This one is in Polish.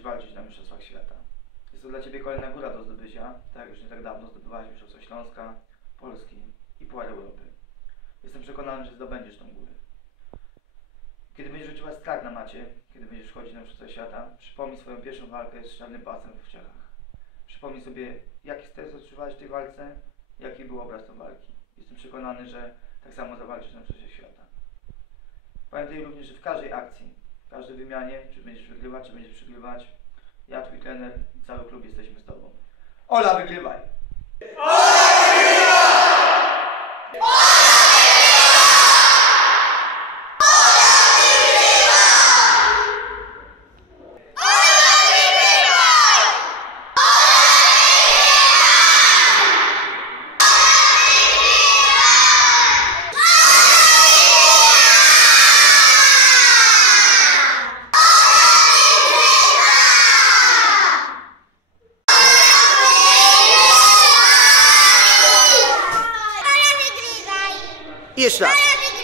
będziesz walczyć na Mistrzostwach Świata. Jest to dla Ciebie kolejna góra do zdobycia, tak już nie tak dawno zdobywałeś Mistrzostwo Śląska, Polski i Puchar Europy. Jestem przekonany, że zdobędziesz tą górę. Kiedy będziesz odczuwać strach na macie, kiedy będziesz wchodzić na Mistrzostwa Świata, przypomnij swoją pierwszą walkę z czarnym pasem w Czechach. Przypomnij sobie, jaki stres odczuwałeś w tej walce, jaki był obraz tej walki. Jestem przekonany, że tak samo zawalczysz na Mistrzostwie Świata. Pamiętaj również, że w każdej akcji, w każdej wymianie, czy będziesz wygrywać, czy będziesz przegrywać, ja, twój trener cały klub jesteśmy z Tobą. Ola, wygrywaj! I jeszcze raz. Ola wygrywaj!